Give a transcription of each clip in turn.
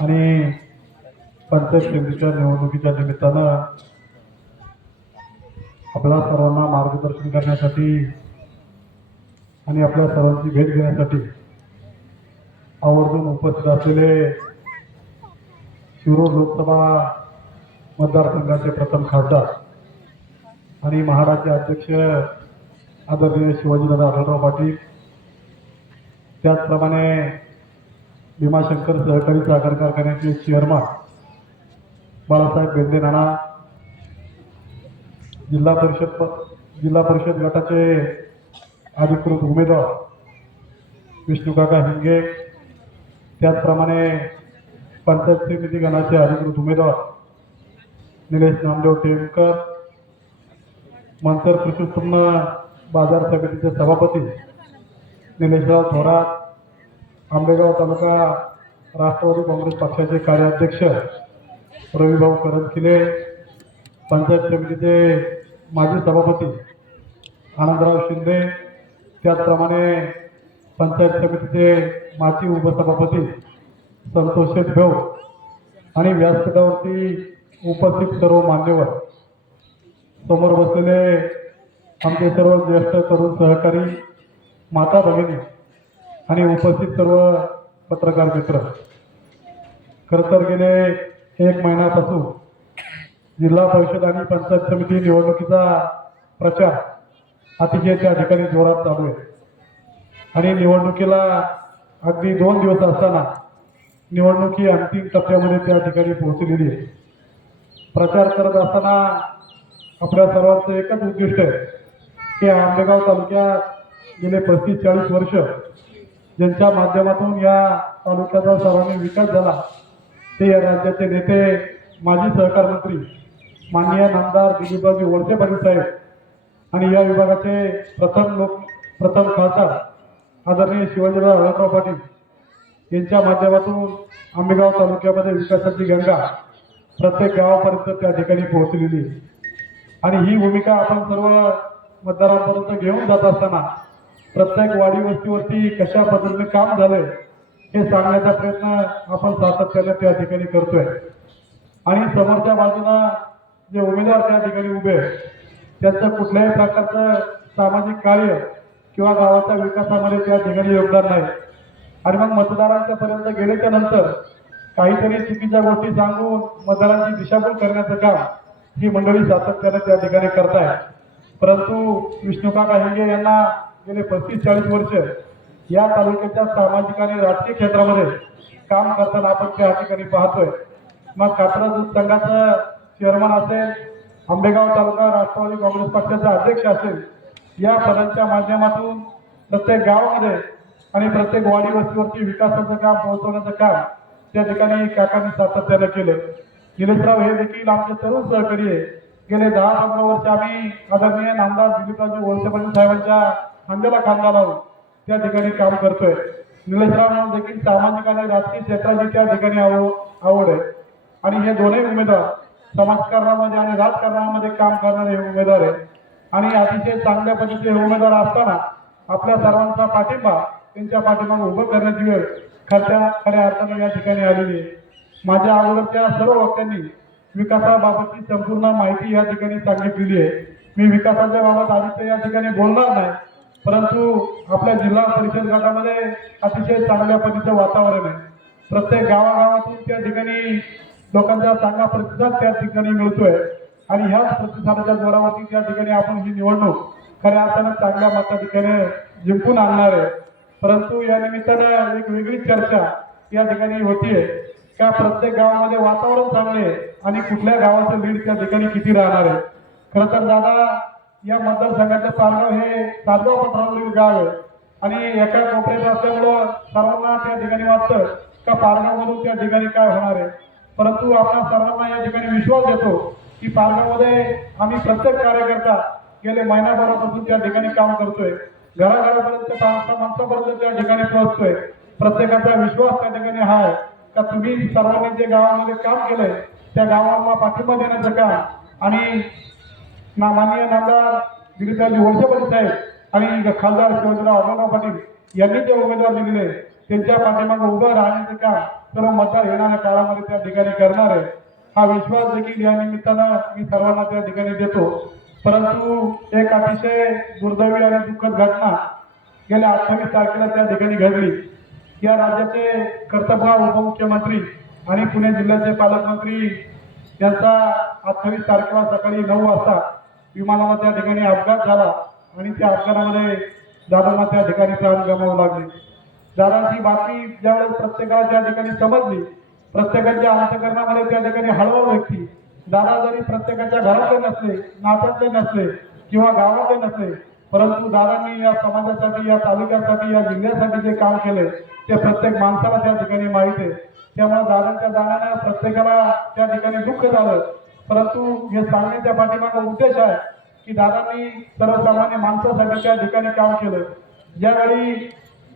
आणि पंचायत समितीच्या निवडणुकीच्या निमित्तानं आपल्या सर्वांना मार्गदर्शन करण्यासाठी आणि आपल्या सर्वांची भेट घेण्यासाठी आवर्जून उपस्थित असलेले शिरूर लोकसभा मतदारसंघाचे प्रथम खासदार आणि महाराष्ट्राचे अध्यक्ष आदरणीय शिवाजीदादा आढळराव पाटील, त्याचप्रमाणे भीमाशंकर सहकारी साखर कारखान्याचे चेअरमन बाळासाहेब बेंदे नाना, जिल्हा परिषद गटाचे अधिकृत उमेदवार विष्णुकाका हिंगे, त्याचप्रमाणे पंचायत समिती गणाचे अधिकृत उमेदवार निलेश नामदेव टेमकर, मंचर कृषी उत्पन्न बाजार समितीचे सभापती निलेशराव थोरात, आंबेगाव तालुका राष्ट्रवादी काँग्रेस पक्षाचे कार्याध्यक्ष रविभाऊ करंजखिले, पंचायत समितीचे माजी सभापती आनंदराव शिंदे, त्याचप्रमाणे पंचायत समितीचे माजी उपसभापती संतोष भेव आणि व्यासपीठावरती उपस्थित सर्व मान्यवर, समोर बसलेले आमचे सर्व ज्येष्ठ तरुण सहकारी, माता भगिनी आणि उपस्थित सर्व पत्रकार मित्र, खरं तर गेले 1 महिन्यापासून जिल्हा परिषद आणि पंचायत समिती निवडणुकीचा प्रचार अतिशय त्या ठिकाणी जोरात चालू आहे आणि निवडणुकीला अगदी 2 दिवस असताना निवडणुकी अंतिम टप्प्यामध्ये त्या ठिकाणी पोहोचलेली आहे. प्रचार करत असताना आपल्या सर्वांचं एकच उद्दिष्ट आहे की आंबेगाव तालुक्यात गेले 35-40 वर्ष ज्यांच्या माध्यमातून या तालुक्याचा सर्वांनी विकास झाला ते या राज्याचे नेते, माजी सहकार मंत्री माननीय नामदार दिलीपरावजी वळसे पाटील साहेब आणि या विभागाचे प्रथम खासदार आदरणीय शिवाजीराव आढळराव पाटील यांच्या माध्यमातून आंबेगाव तालुक्यामध्ये विकासाची गंगा प्रत्येक गावापर्यंत त्या ठिकाणी पोहोचलेली आणि ही भूमिका आपण सर्व मतदारांपर्यंत घेऊन जात असताना प्रत्येक वाडी वस्तीवरती कशा पद्धतीने काम झालंय हे सांगण्याचा प्रयत्न आपण सातत्याने त्या ठिकाणी करतोय आणि समोरच्या बाजूला जे उमेदवार त्या ठिकाणी उभे त्यांचं कुठल्याही प्रकारचं सामाजिक कार्य किंवा गावाच्या विकासामध्ये त्या ठिकाणी योगदान नाही आणि मग मतदारांच्या पर्यंत गेल्याच्या नंतर काहीतरी चुकीच्या गोष्टी सांगून मतदारांची दिशाभूल करण्याचं काम ही मंडळी सातत्याने त्या ठिकाणी करताय. परंतु विष्णुकाका हिंगे यांना गेले 35-40 वर्ष या तालुक्याच्या सामाजिक आणि राजकीय क्षेत्रामध्ये काम करताना आपण त्या ठिकाणी पाहतोय. मग कात्रज दूध संघाचं चेअरमन असेल, आंबेगाव तालुका राष्ट्रवादी काँग्रेस पक्षाचा अध्यक्ष असेल, या पदांच्या माध्यमातून प्रत्येक गावामध्ये आणि प्रत्येक वाडी वस्तीवरती विकासाचं काम पोहोचवण्याचं काम त्या ठिकाणी काकांनी सातत्यानं केलं. निलेशराव हे देखील आमचे तरुण सहकारी आहे. गेले 10-15 वर्ष आम्ही आदरणीय नामदार दिलीपरावजी वळसे पाटील साहेबांच्या खांद्याला खांदा लावून त्या ठिकाणी काम करतोय. निलेशराव देखील सामाजिक आणि राजकीय क्षेत्राची त्या ठिकाणी आवड आहे आणि हे दोन्ही उमेदवार समाजकारणामध्ये आणि राजकारणामध्ये काम करणारे उमेदवार आहेत आणि अतिशय चांगल्या पद्धतीचे उमेदवार असताना आपल्या सर्वांचा पाठिंबा त्यांच्या पाठीमागे उभं करण्याची वेळ खऱ्या अर्थाने या ठिकाणी आलेली आहे. माझ्या अगोदरच्या सर्व वक्त्यांनी विकासाबाबतची संपूर्ण माहिती या ठिकाणी सांगितलेली आहे. मी विकासाच्या बाबत आधीच या ठिकाणी बोलणार नाही, परंतु आपल्या जिल्हा परिषद गटामध्ये अतिशय चांगल्या पद्धतीचं वातावरण आहे. प्रत्येक गावागावातून त्या ठिकाणी लोकांचा चांगला प्रतिसाद त्या ठिकाणी मिळतोय आणि ह्याच प्रतिसादाच्या जोरावरती त्या ठिकाणी आपण ही निवडणूक खऱ्या अर्थानं चांगल्या मताधिक्याने जिंकून आणणार आहे. परंतु या निमित्तानं एक वेगळी चर्चा या ठिकाणी होतीये का प्रत्येक गावामध्ये वातावरण चांगले आहे आणि कुठल्या गावाचं लीड त्या ठिकाणी किती राहणार आहे. खरं तर दादा या मतदारसंघाचं पारगाव हे सातगाव पठारावरील गाव आहे आणि एका कोपऱ्यात असल्यामुळं सर्वांना त्या ठिकाणी वाटतं का पारगावमधून त्या ठिकाणी काय होणार आहे. परंतु आपण सर्वांना या ठिकाणी विश्वास देतो की पारगावमध्ये आम्ही प्रत्येक कार्यकर्ता गेले महिनाभरापासून त्या ठिकाणी काम करतोय, घराघरापर्यंत माणसापर्यंत त्या ठिकाणी पोहोचतोय. प्रत्येकाचा विश्वास त्या ठिकाणी हा आहे का तुम्ही सर्वांनी जे गावामध्ये काम केलंय त्या गावांना पाठिंबा देण्याचं काम आणि माननीय नामदार दिलीपरावजी वळसे पाटील साहेब आणि खासदार शिवाजीराव आढळराव पाटील यांनी जे उमेदवार दिलेले त्यांच्या पाठीमागे उभं राहण्याचं काम सर्व मतदार येणाऱ्या काळामध्ये त्या ठिकाणी करणार आहे। हा विश्वास देखील या निमित्तानं मी सर्वांना त्या ठिकाणी देतो। परंतु एक अतिशय दुर्दैवी आणि दुःखद घटना गेल्या 28 तारखेला त्या ठिकाणी घडली। या राज्याचे कर्तव्यदक्ष उपमुख्यमंत्री आणि पुणे जिल्ह्याचे पालकमंत्री यांचा 28 तारखेला सकाळी 9 वाजता विमानाला त्या ठिकाणी अपघात झाला आणि त्या अपघातामध्ये दादांना त्या ठिकाणी प्राण गमावे लागले। दादांची बातमी ज्यावेळेस प्रत्येकाला त्या ठिकाणी समजली, प्रत्येकाच्या अंतःकरणामध्ये त्या ठिकाणी हळहळ व्यक्ती, दादा जरी प्रत्येकाच्या घरातले नसले, नात्यातले नसले किंवा गावातले नसले, परंतु दादांनी या समाजासाठी, या तालुक्यासाठी, या जिल्ह्यासाठी जे काम केले ते प्रत्येक माणसाला त्या ठिकाणी माहिती आहे। त्यामुळे दादांच्या जाण्यानं प्रत्येकाला त्या ठिकाणी दुःख झालं। परंतु हे सांगण्याच्या पाठीमागे उद्देश आहे की दादांनी सर्वसामान्य माणसासाठी त्या ठिकाणी काम केलं। ज्यावेळी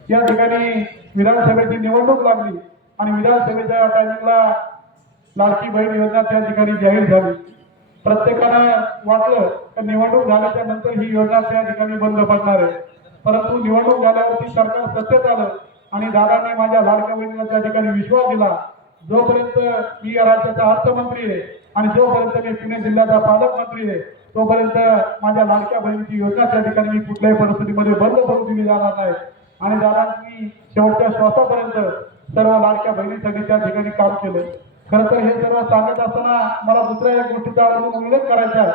या ठिकाणी विधानसभेची निवडणूक लागली आणि विधानसभेच्या टायमिंगला लाडकी बहीण योजना त्या ठिकाणी जाहीर झाली, प्रत्येकानं वाटलं की निवडणूक झाल्याच्या नंतर ही योजना त्या ठिकाणी बंद पडणार आहे। परंतु निवडणूक झाल्यावरती सरकार सत्तेत आलं आणि दादांनी माझ्या लाडक्या बहिणीला त्या ठिकाणी विश्वास दिला, जोपर्यंत मी या राज्याचा अर्थमंत्री आहे आणि जोपर्यंत मी पुणे जिल्ह्याचा पालकमंत्री आहे तोपर्यंत माझ्या लाडक्या बहिणीची योजना त्या ठिकाणी मी कुठल्याही परिस्थितीमध्ये बंद पडू दिली जाणार नाही। आणि दादांनी शेवटच्या श्वासापर्यंत सर्व लाडक्या बहिणीसाठी त्या ठिकाणी काम केलं। खरं तर हे सर्व सांगत असताना मला दुसऱ्या एक गोष्टीचा अजून उल्लेख करायचा आहे।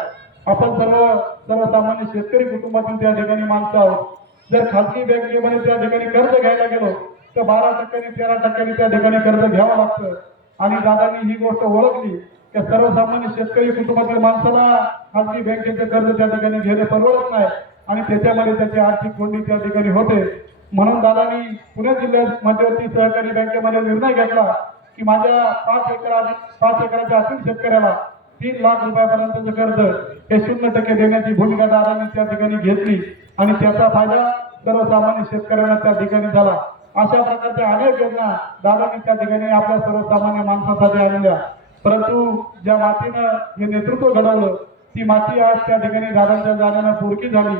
आपण सर्वसामान्य शेतकरी कुटुंबातून त्या ठिकाणी माणसं आहोत। जर खाजगी बँकेमध्ये त्या ठिकाणी कर्ज घ्यायला गेलो तर 12% 13% त्या ठिकाणी कर्ज घ्यावं लागतं आणि दादांनी ही गोष्ट ओळखली की सर्वसामान्य शेतकरी कुटुंबातील माणसाला खाजगी बँकेचे कर्ज त्या ठिकाणी घेणे परवडत नाही आणि त्याच्यामध्ये त्याची आर्थिक कोंडी त्या ठिकाणी होते। म्हणून दादांनी पुणे जिल्ह्यात मध्यवर्ती सहकारी बँकेमध्ये निर्णय घेतला की माझ्या 5 एकराच्या आतील शेतकऱ्याला 3 लाख रुपयापर्यंतचं कर्ज हे 0% देण्याची भूमिका दादांनी त्या ठिकाणी घेतली आणि त्याचा फायदा सर्वसामान्य शेतकऱ्यांना त्या ठिकाणी झाला। अशा प्रकारच्या अनेक योजना दादांनी त्या ठिकाणी आपल्या सर्वसामान्य माणसासाठी आणल्या। परंतु ज्या मातीनं हे नेतृत्व घडवलं ती माती आज त्या ठिकाणी दादांच्या जाण्यानं पुरकी झाली।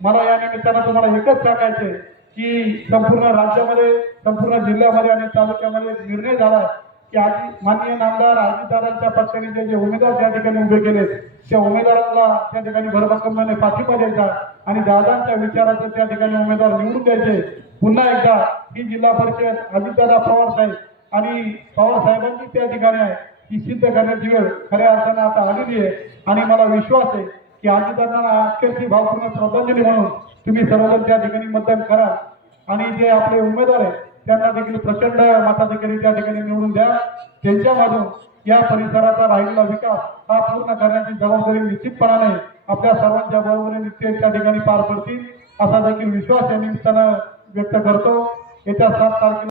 मला या निमित्तानं तुम्हाला एकच सांगायचे की संपूर्ण राज्यामध्ये, संपूर्ण जिल्ह्यामध्ये आणि तालुक्यामध्ये निर्णय झाला की आधी माननीय नामदार अजितदादांच्या पक्षाने जे उमेदवार त्या ठिकाणी उभे केले त्या उमेदवारांना त्या ठिकाणी भरभक्कमाने पाठिंबा द्यायचा आणि दादांच्या विचाराचे त्या ठिकाणी उमेदवार निवडून द्यायचे। पुन्हा एकदा ही जिल्हा परिषद अजितदादा पवार साहेब आणि पवार साहेबांची त्या ठिकाणी आहे ही सिद्ध करण्याची वेळ खऱ्या अर्थानं आता आलेली आहे आणि मला विश्वास आहे की अजितदादांना अखेरची भावपूर्ण श्रद्धांजली म्हणून तुम्ही सर्वजण त्या ठिकाणी मतदान करा आणि जे आपले उमेदवार आहेत त्यांना देखील प्रचंड मताधिकारी त्या ठिकाणी निवडून द्या। त्यांच्यामधून या परिसराचा राहिलेला विकास हा पूर्ण करण्याची जबाबदारी निश्चितपणाने आपल्या सर्वांच्या बरोबरीने त्या ठिकाणी पार पडतील असा देखील विश्वास या निमित्तानं व्यक्त करतो। येत्या 7 तारखेला